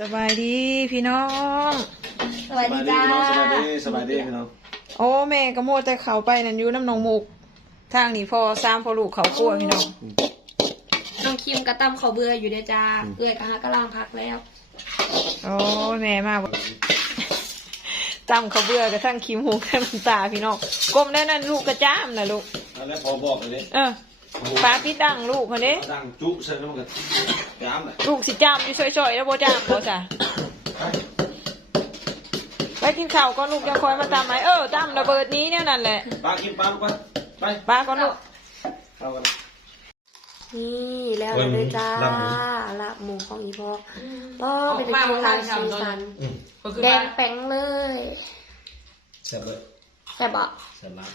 สบายดีพี่น้องสวัสดีจ้าสบายดีพี่น้องโอ้แม่ก็โมแต่เขาไปนั่นอยู่น้ำหนองมุกทางนี้พอ3พอลูกเขากลัวพี่น้องน้องคิมกระตำเขาเบื่ออยู่เด้อจ้าเอื้อยกะหากำลังพักแล้วโอ้แม่มาตำเขาเบื่อกับทั้งคิมหูทั้งตาพี่น้องก้มได้นั่นลูกกระจ้ามนะลูกแล้วพอบอกเลยปลาพี่ตั้งลูกคนนี้ดังจุใส่แล้วมันก็จ้ามเลยลูกสิจ้ามอยู่ช่วยๆแล้วโบจ้ามโบจ้ะไปกินข้าวก่อนลูกยังคอยมาตามไหมตามระเบิดนี้เนี่ยนั่นแหละปลากินปลาก่อนไปปลาก่อนลูกเอากันนี่แล้วเลยจ้าลาบหมูของอีพ่อเป็นโครงงานสีสันแดงแป้งเลยแซ่บเลยแซ่บอ่ะแซ่บมาก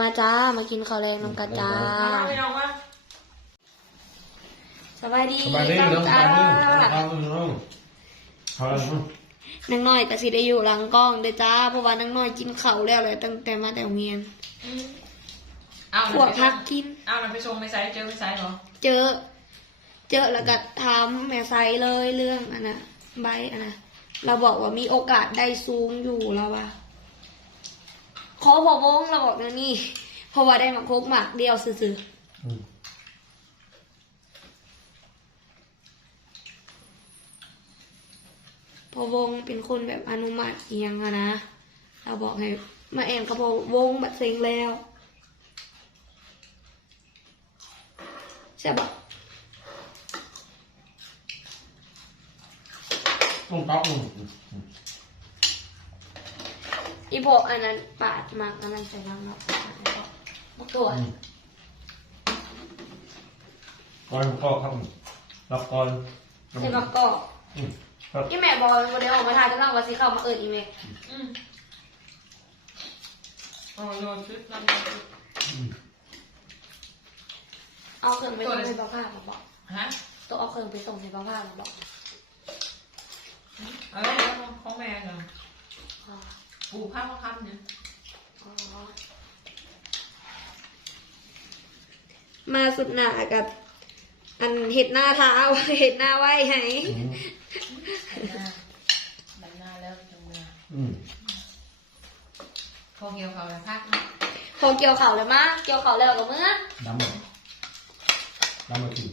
มาจ้ามากินข้าวแรงน้ำกันจ้าสบายดีจ้านางน้อยก็สิได้อยู่หลังกล้องเด้อจ้าเพราะว่านางน้อยกินข้าวแล้วเลยตั้งแต่มาแต่โรงเรียนขวดพักกินมันไปชงไม่ไซเจอไม่ไซหรอเจอแล้วก็ถามแม่ไซเลยเรื่องอันน่ะใบอันน่ะเราบอกว่ามีโอกาสได้สูงอยู่แล้วว่าขอพอวงเราบอกนี่เพราะว่าได้มาโคกหมากเดียวซื่อพอวงเป็นคนแบบอนุมัติเอียงอะนะเราบอกให้มาแอนกับพอวงบัดเซ็งแล้วใช่ปะต้องต๊อกอีพวกอันนั้นปาดมากอันนั้นใส่น้ำเนาะบักตัวก่อนก็ครับรับก่อนใช่บักก็ที่แม่บอกวันเดียวออกมาทานก็ต้องว่าสิเข้ามาเอิญอีเมลโยนชุดนั่นเอาเครื่องไปส่งในบ้านผ้าหรอบอกฮะตัวเอาเครื่องไปส่งในบ้านผ้าหรอบอกของแม่เนาะปูข้าวคำเนี่ยมาสุดหนากับอันเห็ดหน้าเท้าเห็ดหน้าไหวให้บันหน้าแล้วจังเลยพอเกี่ยวเขาแล้วพักพอเกี่ยวเขาแล้วมาเกี่ยวเขาแล้วกับเมื่อน้ำมากิน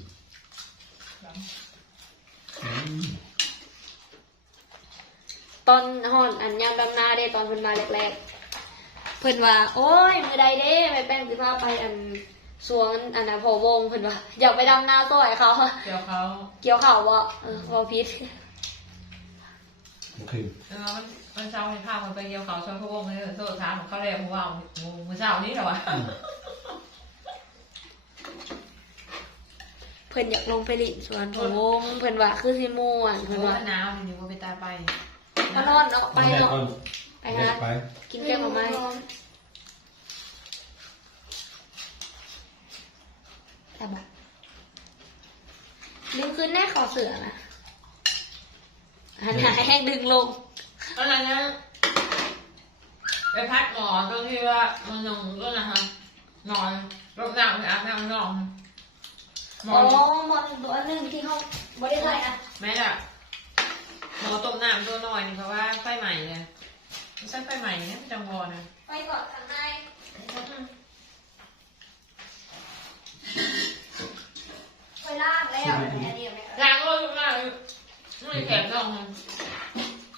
ตอนห่อนอันยามดำนาได้ตอนเพิ่นมาแรกๆเพิ่นว่าโอ้ยมือใดเด้ไม่แป้งสิพาไปอันสวงอันน่ะพอวงเพิ่นว่าอยากไปดำนาซอยเขาเกี่ยวเขาบ่บ่ผิดโอเคมันเช้าให้ข้าวมันไปเกี่ยวเขาช่วยพวกมันโซ่ท้าของเขาแรงของเรามือเช้านี้เหรอวะเพิ่นอยากลงไปลิสวนพอวงเพิ่นว่าคือสิม่วนเพิ่นว่าหนาวนี่ว่าไปตายไปมานอนเนาะไปเนาะไปฮะกินแกงหน่อไม้แต่บอกดึงขึ้นแน่ขอเสือนะหันหายแห้งดึงลงอะไรนะไปพัดหมอตรงที่ว่ามันนอนก็นะฮะนอนรถหนักไปอาบน้ำนอนหมอนตัวนึงที่เขาบริษัทนะแม่จ้ะหมอต้มน้ำตัวหน่อยนี่เพราะว่าไฟใหม่เลยไม่ใช่ไฟใหม่เนี่ยจังวอนะไฟก่อนทางในไฟล่างแล้วอันนี้ล่างก็ล่างนี่แข็งลง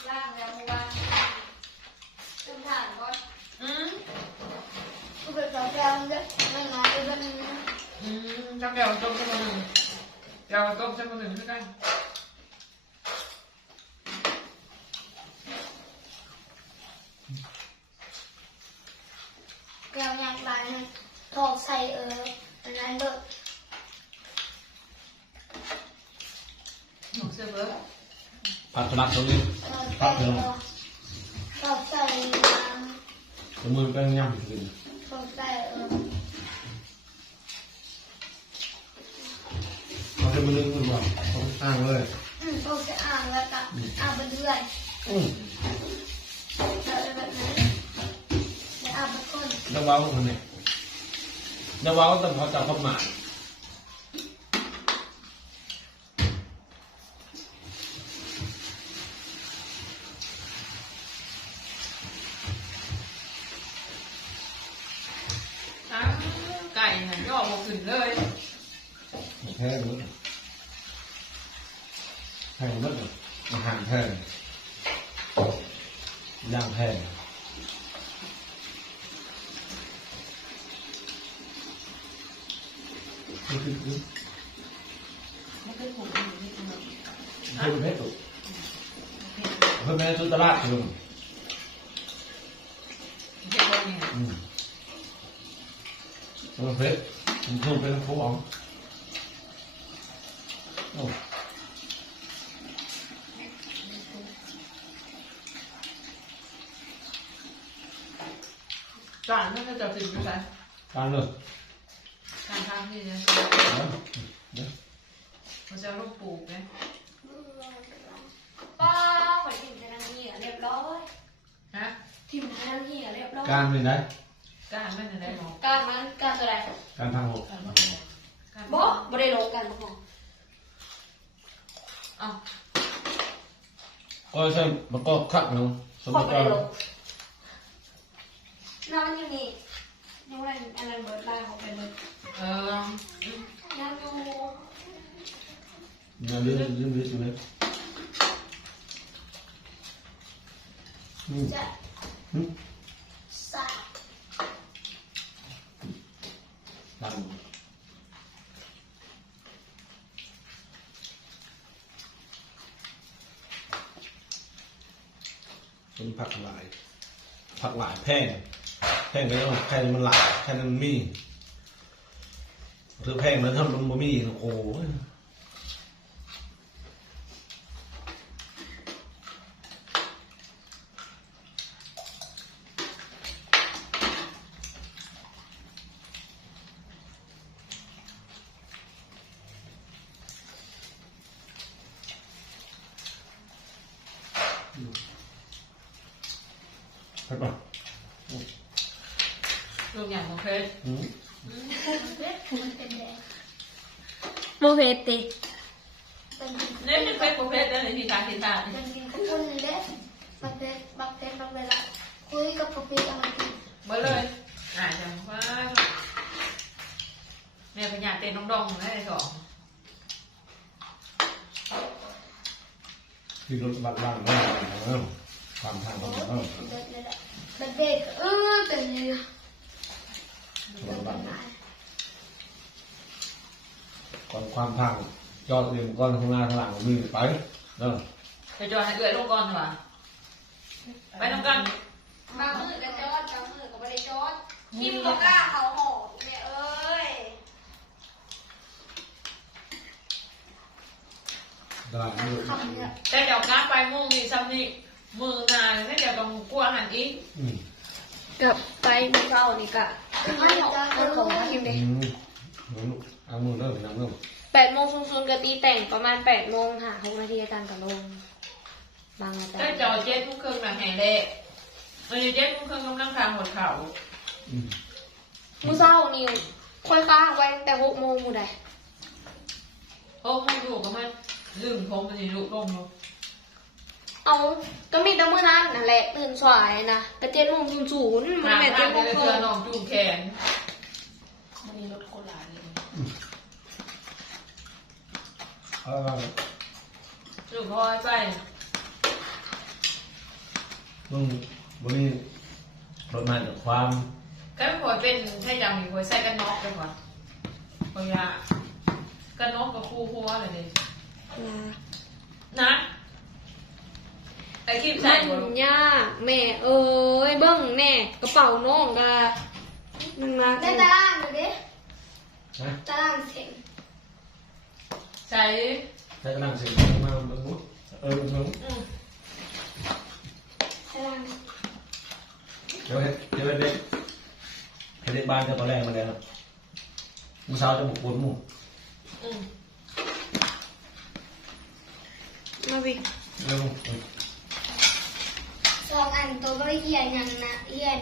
ล่างแล้วเมื่อวานเติมถ่านก่อนก็เป็นสองแก้วเลยไม่งานเลยแบบนี้จังเดียวต้มสักคนหนึ่งเดี๋ยวต้มสักคนหนึ่งด้วยกันแก้วยังไรทองใส่อันนั้นเบิกหนูเสื้อเบิร์ผัดสลัดตรงนี้ผัดเนาะทองใส่มือเป็นย่ำกินทองใส่เราจะมาเรื่องมันบอกต้องสร้างเลยต้องจะอ่านแล้วกับอ่านไปเรื่อยแบบนั้นแล้วอ่านไปก่อนน้ำว้าวคนนี้น้ำว้าวต้องเขาจับเข้ามา เลย แพงมั้งแพงมั้งอาหารแพงย่างแพง มันเป็นผงอยู่นี่มัน เพิ่มเพชรตุเพิ่มเพชรตุตลาดลุง เผ็ดเลยเนี่ย เพิ่มเพชรมันเพิ่มเป็นผู้อ๋องโอ้ จานมันจะติดอยู่ไหน การเลย การทำที่เนี่ย เนี่ย มันจะลูกปลูกไง ป้าขอถิ่มไปทางนี้เรียบร้อย ฮะ ถิ่มไปทางนี้เรียบร้อย การเป็นไง การไม่ได้หรอก การมันการตัวใด การทางหก การมันการ บ่ได้ลงกันบ่พอ อ้าว ก็ใช่มันก็คักเนาะสมม พอ ติ บ่ ว่า ได้ลงน้ำมันอยู่นี่ยังไงอันนั้นเบิดได้เขาไปเลย ยังอยู่ อย่าลืมอยู่เลย จะ อืม สา ตามเป็นผักหลายแพงก็ต้องแพงมันหลายแพงมันมีคือแพงแล้วถ้ามันบ่มีโอ้ย ไปก่อน ลูกอย่างของเพชร โมเพตติ เนี่ยเป็นเพชรของเพชรอะไรที่การที่ตา ยังกินข้าวปุ้นเลยเด้บักเด็ดบางเวลาคุยกับปกติอะไรกิน เมื่อเลยจังว่าเนี่ยเป็นอย่างเต้นดองๆนะไอ้สอง ที่รถบ้านความทางของเรา เด็ดเลยแหละเด็กเป็นเลย รถบ้านก่อนความทางยอดเรียมก้อนข้างหน้าข้างหลังมือไปเนาะ จะจอดให้เอื้อยลงก่อนเหรอไปทำกัน บางมือก็จอดบางมือก็ไม่ได้จอดคิมก็กล้าเขาหอมแม่เอ้ย ได้มือ คำเนี่ย แต่เดี๋ยวน้ำไปมุ่งนี่ซ้ำนี่มือนานแล้วเดี๋ยวต้องกลัวอาหารอีก กับไปมือเช้านี่กะไม่หรอกมันของคิมเด็ก เอามือเริ่มน้ำเริ่ม 8 โมงซูนๆก็ตีแต่งประมาณ8 โมงหา6 นาทีอาจารย์ก็ลงบางอาจาร แต่ ย์ จอด7:30นะแห่เละมันจะ7:30กำลังทางหมดเขา มือเช้านี่ค่อยค้างไว้แต่6 โมงมือใด โอ้ไม่ดูก็มันลืมผมมันจะลุกลงอยู่ เอาก็มีแต่มื้อนั้นนั่นแหละตื่นสายนะก็7 โมง00มันแม่น ทาง 7 โม ไป ง เจอน้องจูงแขน มันมีรถโคราชเลย เอาละ ลูกคอยไป มึงวันนี้รถมาจากความ ก็ไม่ควรเป็นถ้าอย่างนี้ควรใส่กันน็อกไปก่อนเพราะว่ากันน็อกกับคู่หัวเลยดินะไอ้คลิปใส่ มัน หัว ยากแม่เอ้ยเบิ่งแน่กระเป๋าน้องก็มันมา ในตารางดูดิ นะ ตารางเสียง ใส่ ใช้กำลังเสียงมาเบิ้งมุดมึง ตาราง เดี๋ยวเด็กบ้านจะตอนแรกมาแล้วมึงเช้าจะบุกปวดมึง มาวิ เร็ว 2 อันตัวบริเฮียนยังนะเฮียน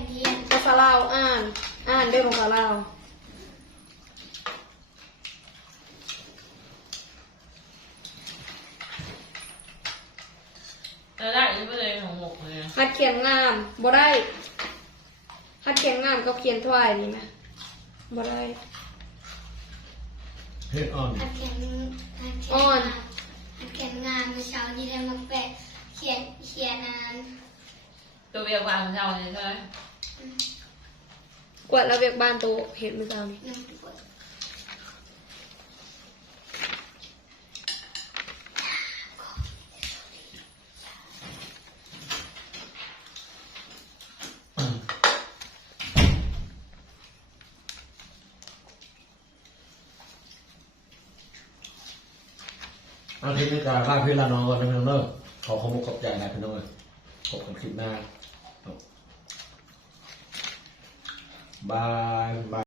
ภาษาลาวอ่านด้วยภาษาลาว แล้วได้ยังไม่เลยของหมกเลย หัดเขียนงามบ่ได้หัดเขียนงามกับเขียนถวายนี่ไหมบ่ได้ เฮ็ดอ่อน หัดเขียนหัดเขียนงานเมื่อเช้านี้ได้มาแปะเขียนอ่าน ตัวเบียร์วางของเราเนี่ยใช่ไหม กวาดระเบียงบ้านโตเห็นเมื่อเช้านี้ น้ำปวด เอาทีนี้การบ้านพี่ละน้องก่อนนะพี่น้องเนอะขอขอบคุณขอบใจนะพี่น้องเลยขอบคุณคลิปหน้าบาย